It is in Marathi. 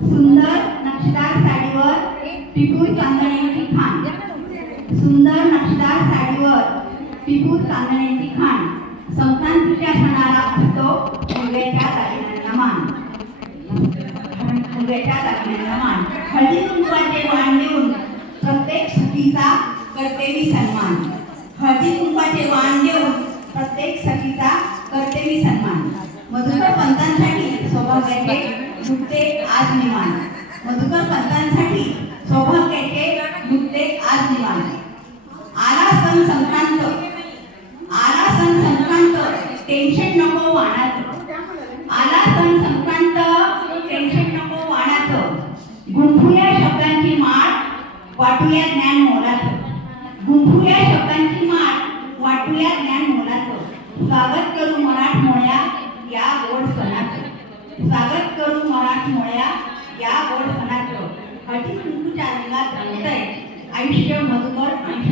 सुंदर नक्षीदार साडीवर पिपूर चांदण्याची खाण, सुंदर नक्षीदार साडीवर पिपूर चांदण्याची खाण, संक्रांतीच्या सणाला असतो मुंग्याच्या दागिन्यांना मान, हळदी कुंकवाचे वाण देऊन प्रत्येक सखीचा करते मी सन्मान, हळदी कुंकवाचे वाण देऊन प्रत्येक सखीचा करते मी सन्मान, मधुकर पंतांसाठी सौभाग्याचे मुक्ते आज निवान, मधुकर पंतांसाठी सौभाग्याचे मुक्ते आज निवान. आला सण संक्रांत टेन्शन नको वाणाचं, आला सण संक्रांत टेन्शन नको वाणाचं, गुंफूया शब्दांची माळ वाटूया ज्ञान मोलाचं, गुंफूया शब्दांची माळ वाटूया ज्ञान मोलाचं, स्वागत करू मराठमोळ्या या गोड सणाचं, स्वागत करू मराठमोळ्या या गोड सणाचं, हळदी कुंकूच्या रंगात रंगतंय आयुष्य मधुकर आणि